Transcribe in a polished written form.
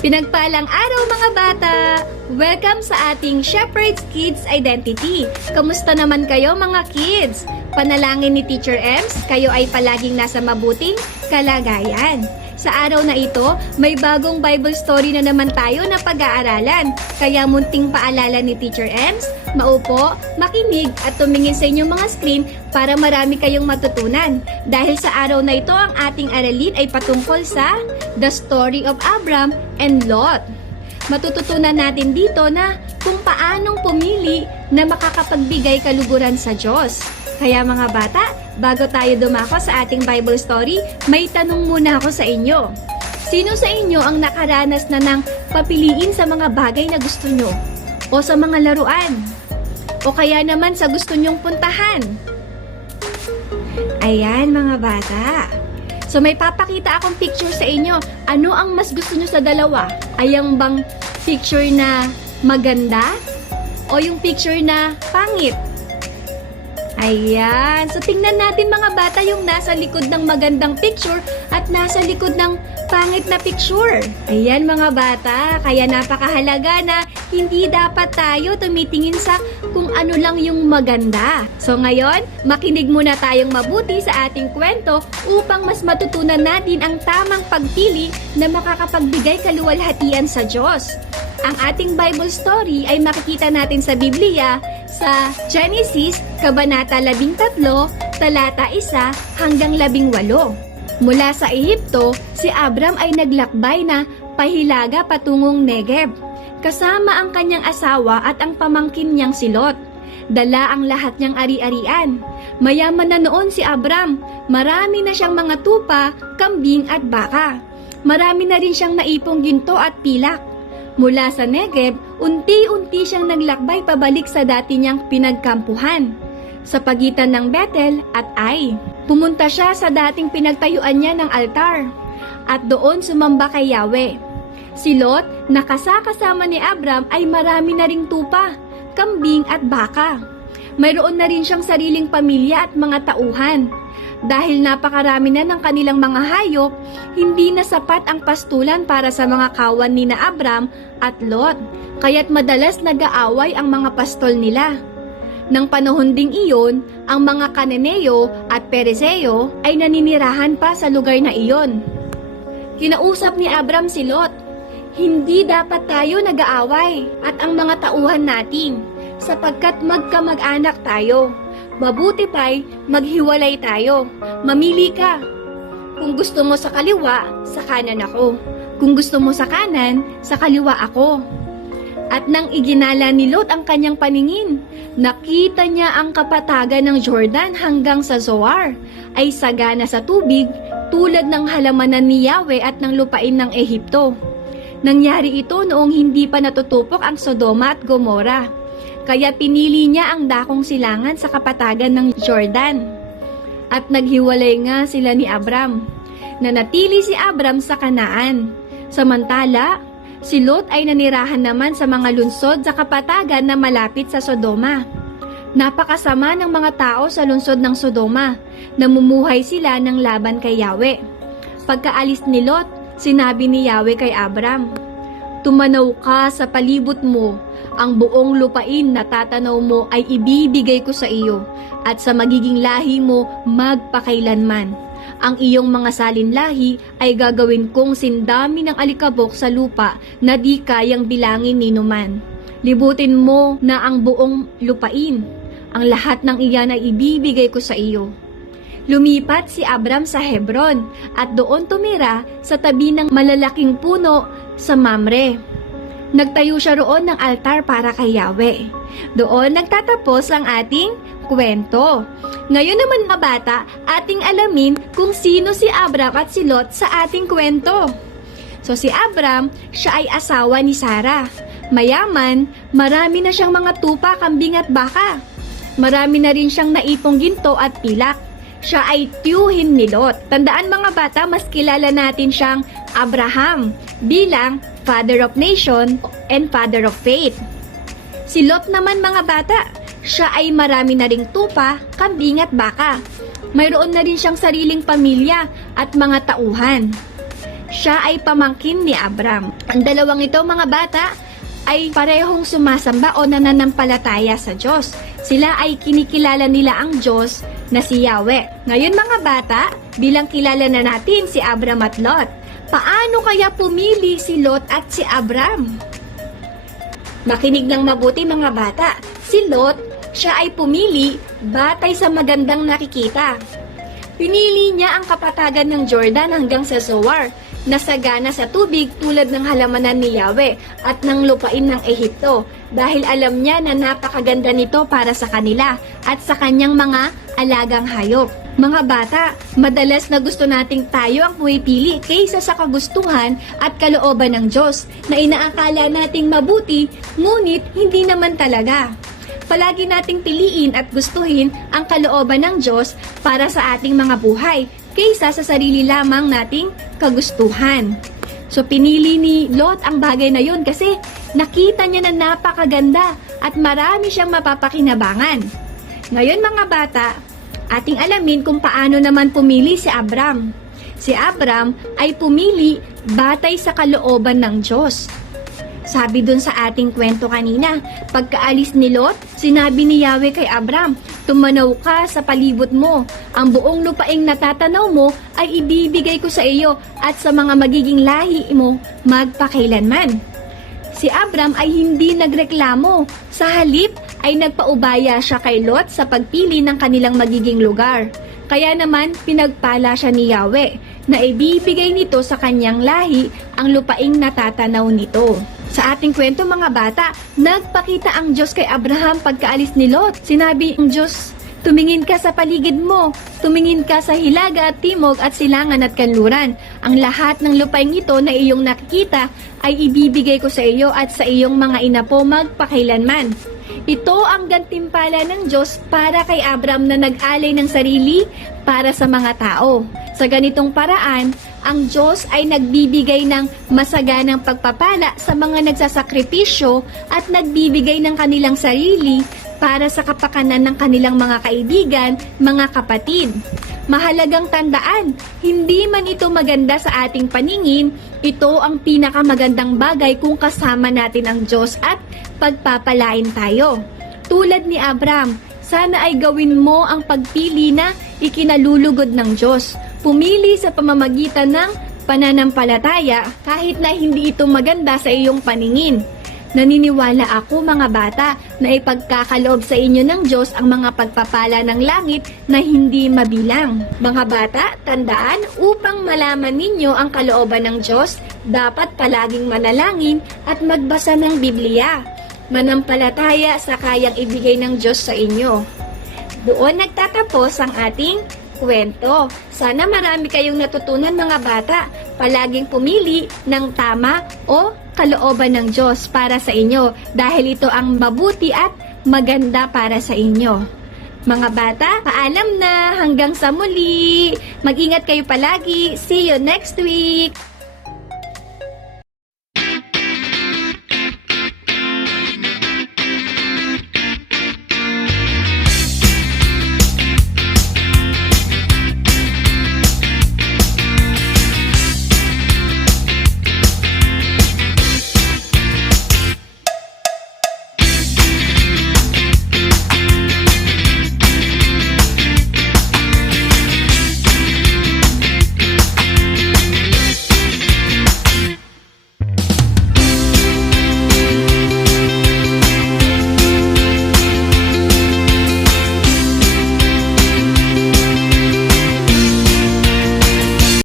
Pinagpalang araw mga bata! Welcome sa ating Shepherd's Kids Identity. Kamusta naman kayo mga kids? Panalangin ni Teacher Ems, kayo ay palaging nasa mabuting kalagayan. Sa araw na ito, may bagong Bible story na naman tayo na pag-aaralan. Kaya munting paalala ni Teacher Ems, maupo, makinig at tumingin sa inyong mga screen para marami kayong matutunan. Dahil sa araw na ito, ang ating aralin ay patungkol sa The Story of Abram and Lot. Matututunan natin dito na kung paanong pumili na makakapagbigay kaluguran sa Diyos. Kaya mga bata, bago tayo dumako sa ating Bible story, may tanong muna ako sa inyo. Sino sa inyo ang nakaranas na ng papiliin sa mga bagay na gusto nyo? O sa mga laruan? O kaya naman sa gusto nyong puntahan? Ayan mga bata. So may papakita akong picture sa inyo. Ano ang mas gusto nyo sa dalawa? Ayang bang picture na maganda? O yung picture na pangit? Ayan. So, tingnan natin mga bata yung nasa likod ng magandang picture at nasa likod ng pangit na picture. Ayan mga bata. Kaya napakahalaga na hindi dapat tayo tumitingin sa kung ano lang yung maganda. So, ngayon, makinig muna tayong mabuti sa ating kwento upang mas matutunan natin ang tamang pagpili na makakapagbigay kaluwalhatian sa Diyos. Ang ating Bible story ay makikita natin sa Biblia sa Genesis, Kabanata 13, talata 1 hanggang 18. Mula sa Ehipto, si Abram ay naglakbay na pahilaga patungong Negev, kasama ang kanyang asawa at ang pamangkin niyang si Lot. Dala ang lahat niyang ari-arian. Mayaman na noon si Abram, marami na siyang mga tupa, kambing at baka. Marami na rin siyang naipong ginto at pilak. Mula sa Negev, unti-unti siyang naglakbay pabalik sa dati niyang pinagkampuhan. Sa pagitan ng Bethel at Ai, pumunta siya sa dating pinagtayuan niya ng altar at doon sumamba kay Yahweh. Si Lot, na kasama ni Abram, ay marami na ring tupa, kambing at baka. Mayroon na rin siyang sariling pamilya at mga tauhan. Dahil napakarami na ng kanilang mga hayop, hindi na sapat ang pastulan para sa mga kawan ni na Abram at Lot. Kaya't madalas nag-aaway ang mga pastol nila. Nang panahon ding iyon, ang mga Kananeo at Perizeo ay naninirahan pa sa lugar na iyon. Kinausap ni Abram si Lot, "Hindi dapat tayo nag-aaway at ang mga tauhan natin, sapagkat magkamag-anak tayo. Mabuti pa'y maghiwalay tayo. Mamili ka. Kung gusto mo sa kaliwa, sa kanan ako. Kung gusto mo sa kanan, sa kaliwa ako." At nang iginala ni Lot ang kanyang paningin, nakita niya ang kapatagan ng Jordan hanggang sa Zoar, ay sagana sa tubig tulad ng halamanan ni Yahweh at ng lupain ng Ehipto. Nangyari ito noong hindi pa natutupok ang Sodoma at Gomora. Kaya pinili niya ang dakong silangan sa kapatagan ng Jordan. At naghiwalay nga sila ni Abram. Nanatili si Abram sa Kanaan. Samantala, si Lot ay nanirahan naman sa mga lungsod sa kapatagan na malapit sa Sodoma. Napakasama ng mga tao sa lungsod ng Sodoma. Namumuhay sila ng laban kay Yahweh. Pagkaalis ni Lot, sinabi ni Yahweh kay Abram, "Tumanaw ka sa palibot mo. Ang buong lupain na tatanaw mo ay ibibigay ko sa iyo, at sa magiging lahi mo magpakailanman. Ang iyong mga salinlahi ay gagawin kong sindami ng alikabok sa lupa na di kayang bilangin ni numan. Libutin mo na ang buong lupain. Ang lahat ng iyan ay ibibigay ko sa iyo." Lumipat si Abram sa Hebron at doon tumira sa tabi ng malalaking puno sa Mamre. Nagtayo siya roon ng altar para kay Yahweh. Doon nagtatapos ang ating kwento. Ngayon naman mga bata, ating alamin kung sino si Abram at si Lot sa ating kwento. So si Abram, siya ay asawa ni Sarah. Mayaman, marami na siyang mga tupa, kambing at baka. Marami na rin siyang naipong ginto at pilak. Siya ay tiyuhin ni Lot. Tandaan mga bata, mas kilala natin siyang Abraham bilang Father of Nation and Father of Faith. Si Lot naman mga bata, siya ay marami na ring tupa, kambing at baka. Mayroon na rin siyang sariling pamilya at mga tauhan. siya ay pamangkin ni Abram. Ang dalawang ito mga bata ay parehong sumasamba o nananampalataya sa Diyos. Sila ay kinikilala nila ang Diyos na si Yahweh. Ngayon mga bata, bilang kilala na natin si Abram at Lot, paano kaya pumili si Lot at si Abram? Makinig ng mabuti mga bata. Si Lot, siya ay pumili batay sa magandang nakikita. Pinili niya ang kapatagan ng Jordan hanggang sa Zoar, na sagana sa tubig tulad ng halamanan ni Yahweh at ng lupain ng Ehipto, dahil alam niya na napakaganda nito para sa kanila at sa kanyang mga alagang hayop. Mga bata, madalas na gusto nating tayo ang pumipili kaysa sa kagustuhan at kalooban ng Diyos na inaakala nating mabuti, ngunit hindi naman talaga. Palagi nating piliin at gustuhin ang kalooban ng Diyos para sa ating mga buhay kaysa sa sarili lamang nating kagustuhan. So pinili ni Lot ang bagay na yun kasi nakita niya na napakaganda at marami siyang mapapakinabangan. Ngayon mga bata, ating alamin kung paano naman pumili si Abram. Si Abram ay pumili batay sa kalooban ng Diyos. Sabi dun sa ating kwento kanina, pagkaalis ni Lot, sinabi ni Yahweh kay Abram, "Tumanaw ka sa palibot mo. Ang buong lupaing natatanaw mo ay ibibigay ko sa iyo at sa mga magiging lahi mo magpakailanman." Si Abram ay hindi nagreklamo. Sa halip ay nagpaubaya siya kay Lot sa pagpili ng kanilang magiging lugar. Kaya naman pinagpala siya ni Yahweh na ibibigay nito sa kanyang lahi ang lupaing natatanaw nito. Sa ating kwento mga bata, nagpakita ang Diyos kay Abraham pagkaalis ni Lot. Sinabi ang Diyos, "Tumingin ka sa paligid mo, tumingin ka sa hilaga at timog at silangan at kanluran. Ang lahat ng lupaing ito na iyong nakikita ay ibibigay ko sa iyo at sa iyong mga inapo magpakailanman." Ito ang gantimpala ng Diyos para kay Abram na nag-alay ng sarili para sa mga tao. Sa ganitong paraan, ang Diyos ay nagbibigay ng masaganang pagpapala sa mga nagsasakripisyo at nagbibigay ng kanilang sarili para sa kapakanan ng kanilang mga kaibigan, mga kapatid. Mahalagang tandaan, hindi man ito maganda sa ating paningin, ito ang pinakamagandang bagay kung kasama natin ang Diyos at pagpapalain tayo. Tulad ni Abram, sana ay gawin mo ang pagpili na ikinalulugod ng Diyos. Pumili sa pamamagitan ng pananampalataya kahit na hindi ito maganda sa iyong paningin. Naniniwala ako mga bata na ipagkakaloob sa inyo ng Diyos ang mga pagpapala ng langit na hindi mabilang. Mga bata, tandaan, upang malaman ninyo ang kalooban ng Diyos, dapat palaging manalangin at magbasa ng Biblia. Manampalataya sa kayang ibigay ng Diyos sa inyo. Doon nagtatapos ang ating kwento. Sana marami kayong natutunan mga bata. Palaging pumili ng tama o kalooban ng Diyos para sa inyo dahil ito ang mabuti at maganda para sa inyo. Mga bata, paalam na hanggang sa muli. Mag-ingat kayo palagi. See you next week.